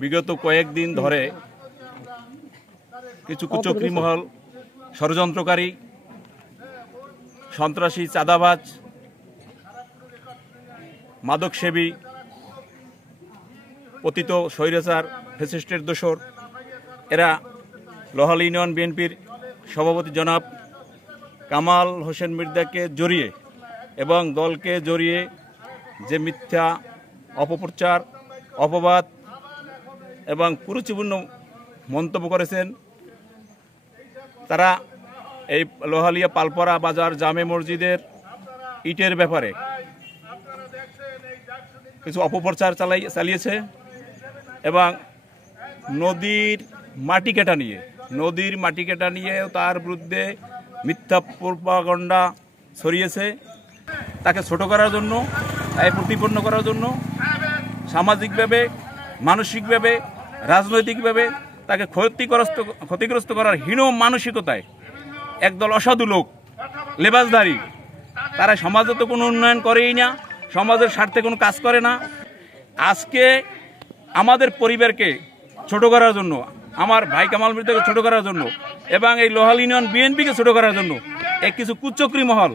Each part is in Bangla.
বিগত কয়েকদিন ধরে কিছু কুচক্রী মহল, ষড়যন্ত্রকারী, সন্ত্রাসী, চাঁদাবাজ, মাদকসেবী, পতিত স্বৈরাচার ফ্যাসিস্টের দোসর, এরা লোহালী ইউনিয়ন বিএনপির সভাপতি জনাব কামাল হোসেন মির্জাকে জড়িয়ে এবং দলকে জড়িয়ে যে মিথ্যা অপপ্রচার, অপবাদ এবং কুরুচিপূর্ণ মন্তব্য করেছেন, তারা এই লোহালিয়া পালপাড়া বাজার জামে মসজিদের ইটের ব্যাপারে কিছু অপপ্রচার চালিয়েছে এবং নদীর মাটি কাটা নিয়েও তার বিরুদ্ধে মিথ্যা প্রোপাগান্ডা ছড়িয়েছে। তাকে ছোট করার জন্য, তাকে প্রতিপন্ন করার জন্য সামাজিকভাবে, মানসিকভাবে, রাজনৈতিকভাবে তাকে ক্ষতিগ্রস্ত করার হীন মানসিকতায় একদল অসাধু লোক, লেবাসধারী, তারা সমাজে তো কোনো উন্নয়ন করেই না, সমাজের স্বার্থে কোনো কাজ করে না। আজকে আমাদের পরিবারকে ছোট করার জন্য, আমার ভাই কামাল মির্জাকে ছোট করার জন্য এবং এই লোহালী ইউনিয়ন বিএনপিকে ছোট করার জন্য এই কিছু কুচক্রী মহল,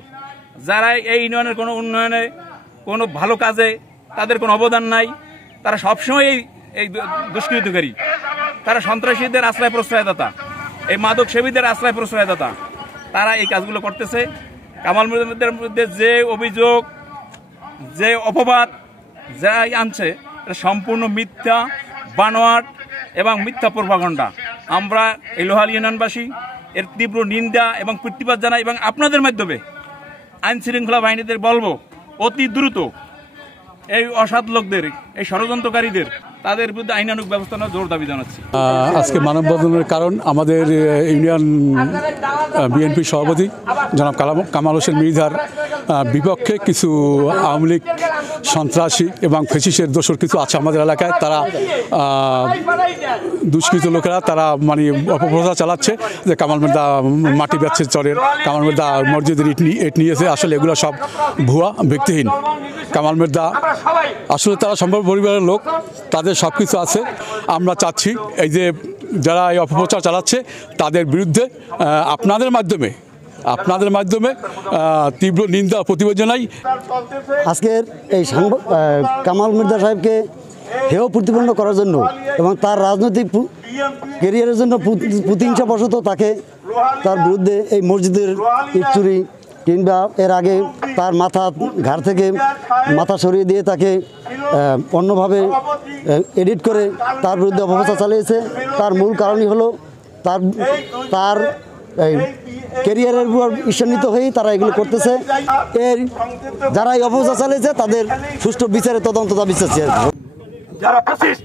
যারা এই ইউনিয়নের কোনো উন্নয়নে, কোনো ভালো কাজে তাদের কোনো অবদান নাই, তারা সবসময় এই দুষ্কৃতকারী, তারা সন্ত্রাসীদের আশ্রয় প্রশ্রয়দাতা, এই মাদক সেবীদের আশ্রয় প্রশ্রয়দাতা, তারা এই কাজগুলো করতেছে। কামাল মির্জার মধ্যে যে অভিযোগ, যে অপবাদ যাই আনছে, এটা সম্পূর্ণ মিথ্যা, বানোয়াট এবং মিথ্যা প্রোপাগান্ডা। আমরা এই লোহালী ইউনিয়নবাসী এর তীব্র নিন্দা এবং প্রতিবাদ জানাই এবং আপনাদের মাধ্যমে আইন শৃঙ্খলা বাহিনীদের বলবো, অতি দ্রুত এই অসৎ লোকদের, এই ষড়যন্ত্রকারীদের, তাদের বিরুদ্ধে আইনানুগ ব্যবস্থা নেওয়ার জোর দাবি জানাচ্ছি। আজকে মানববন্ধনের কারণ আমাদের ইউনিয়ন বিএনপি সভাপতি জনাব কামাল হোসেন মির্জার বিপক্ষে কিছু আওয়ামী লীগ, সন্ত্রাসী এবং ফ্যাসিস্টের দোসর কিছু আছে আমাদের এলাকায়। তারা দুষ্কৃত লোকেরা তারা মানে অপপ্রচার চালাচ্ছে যে কামাল মির্জা মাটি বেচছে চরের, কামাল মির্জা মসজিদের ইট নিয়েছে। আসলে এগুলো সব ভুয়া, ভিত্তিহীন। কামাল মির্জা আসলে তারা সম্ভব পরিবারের লোক, তাদের সব কিছু আছে। আমরা চাচ্ছি এই যে যারা এই অপপ্রচার চালাচ্ছে তাদের বিরুদ্ধে আপনাদের মাধ্যমে তীব্র নিন্দা প্রতিবাদ জানাই। আজকের এই কামাল মির্জা সাহেবকে হেয় প্রতিপন্ন করার জন্য এবং তার রাজনৈতিক ক্যারিয়ারের জন্য প্রতিহিংসাবশত তার বিরুদ্ধে এই মসজিদের ইট চুরি কিংবা এর আগে তার ঘাড় থেকে মাথা সরিয়ে দিয়ে তাকে অন্যভাবে এডিট করে তার বিরুদ্ধে অপপ্রচার চালিয়েছে। তার মূল কারণই হলো তার এই ক্যারিয়ারের উপর ঈর্ষান্বিত হয়েই তারা এগুলো করতেছে। যারা এই অপপ্রচার চালিয়েছে তাদের সুষ্ঠু বিচারে তদন্ত দাবি চাচ্ছি। যারা ফ্যাসিস্ট,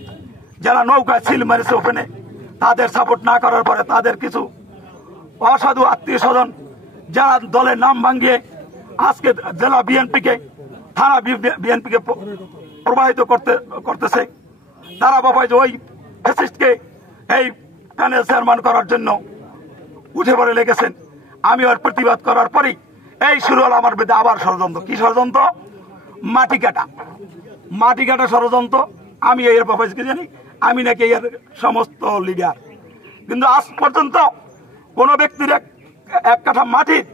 যারা নৌকায় সিল মেরেছে ওখানে, তাদের সাপোর্ট না করার পরে তাদের কিছু অসাধু আত্মীয় স্বজন যারা দলের নাম ভাঙিয়ে আজকে জেলা বিএনপিকে, থানা বিএনপিকে প্রবাহিত করতেছে, তারা বাবাই যে ওই ফ্যাসিস্টকে এই প্যানেল চেয়ারম্যান করার জন্য উঠে পড়ে লেগেছেন। আমি ওর প্রতিবাদ করার পরই এই শুরু হলো আমার বিরুদ্ধে আবার ষড়যন্ত্র। কি ষড়যন্ত্র? মাটি কাটা ষড়যন্ত্র। আমি এর বাবাইকে জানি, আমি নাকি এর সমস্ত লিডার। কিন্তু আজ পর্যন্ত কোন ব্যক্তির এক কাঠা মাটির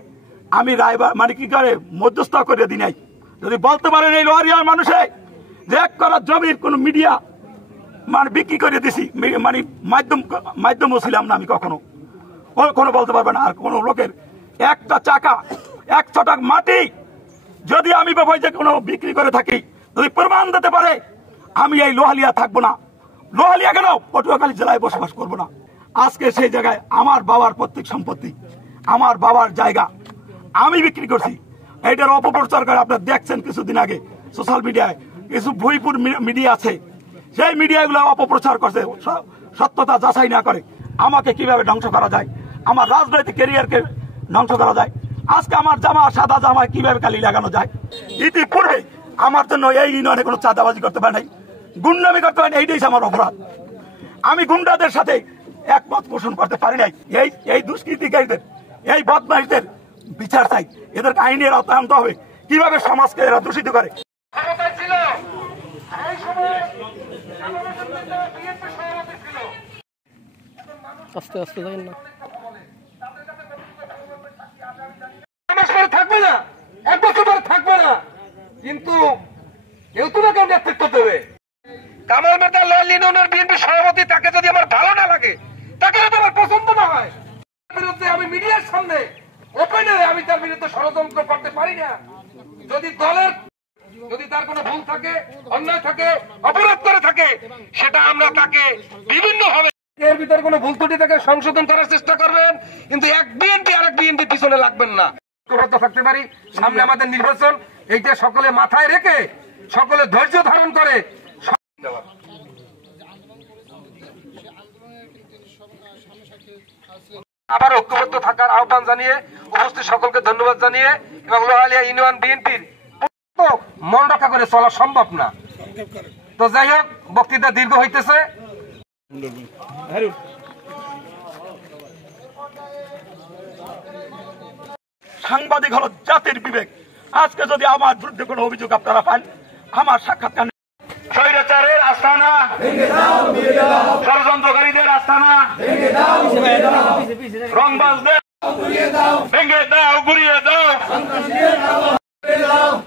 আমি মানে কি করে মধ্যস্থ করে দিই নাই। যদি বলতে পারেন এই লোহারিয়ার মানুষে যে এক করা জমির কোন মিডিয়া মানে বিক্রি করে দিছি, মানে মাধ্যমও ছিলাম না আমি, কখনো বলতে পারবেন। আর কোন লোকের একটা চাকা, 1 ছটাক মাটি যদি আমি বাবাই যে কোনো বিক্রি করে থাকি, যদি প্রমাণ দিতে পারে, আমি এই লোহালিয়া থাকবো না। লোহালিয়া কেন, পটুয়াখালী জেলায় বসবাস করবো না। আজকে সেই জায়গায় আমার বাবার প্রত্যেক সম্পত্তি, আমার বাবার জায়গা আমি বিক্রি করছি। এইটার অপপ্রচার করে আপনারা দেখছেন কিছুদিন আগে সোশ্যাল মিডিয়ায় কিছু ভুইপুর মিডিয়া আছে, সেই মিডিয়াগুলো অপপ্রচার করছে, সত্যতা যাচাই না করে আমাকে কিভাবে ধ্বংস করা যায়, আমার রাজনৈতিক ক্যারিয়ারকে ধ্বংস করা যায়। আজকে আমার জামা, সাদা জামায় কিভাবে কালি লাগানো যায়। ইতিপূর্বে আমার জন্য এই ইউনিয়নে কোনো চাঁদাবাজি করতে পারে নাই, গুন্ডামি করতে পারে নাই, এইটাই আমার অপরাধ। আমি গুন্ডাদের সাথে একমত পোষণ করতে পারি নাই। এই দুষ্কৃতিকারীদের, এই বদমাইশদের বিচার চাই, এদের আইনের আওতায় আনতে হবে। কিভাবে সমাজকে এরা দূষিত করে। আস্তে আস্তে যাবেন না, থাকবে না, এক বছর পরে থাকবে না, কিন্তু কেউ তো কেউ নেতৃত্ব দেবে। কামাল মেদা লাল ইউনিয়নের বিএনপি সভাপতি, তাকে যদি আমার ভালো না লাগে, তাকে যদি আমার পছন্দ না হয়, বিরুদ্ধে আমি মিডিয়ার সামনে ওপেনে আমি তার বিরুদ্ধে ষড়যন্ত্র করতে পারি না। যদি দলের যদি তার কোনো ভুল থাকে, অন্যায় থাকে, অপরাধ করে থাকে, সেটা আমরা তাকে বিভিন্ন ভাবে এর ভিতরে কোনো ভুল ত্রুটি থেকে সংশোধন করার চেষ্টা করবেন, কিন্তু এক বিএনপি আরেক বিএনপি পিছনে লাগবেন না। থাকতে পারি, সামনে আমাদের নির্বাচন, এইটা সকলে মাথায় রেখে সকলে ধৈর্য ধারণ করে আবার ঐক্যবদ্ধ থাকার আহ্বান জানিয়ে উপস্থিত সকলকে ধন্যবাদ জানিয়ে এবং লোহালিয়া ইউনিয়ন বিএনপির মন রক্ষা করে চলা সম্ভব না। তো যাই হোক, বক্তৃতা দীর্ঘ হইতেছে। সাংবাদিক হলো জাতির বিবেক। আজকে যদি আমার বিরুদ্ধে কোনো অভিযোগ আপনারা পান, আমার সাক্ষাৎকার স্বৈরাচারের আস্তানা, ষড়যন্ত্রকারীদের আস্তানা, রংবাজদের ভেঙে দাও, গুড়িয়ে দাও,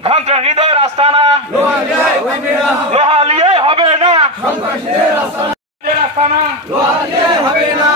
সন্ত্রাসীদের আস্তানা লোহালিয়ে হবে না, আস্তানা লোহালিয়ে হবে না।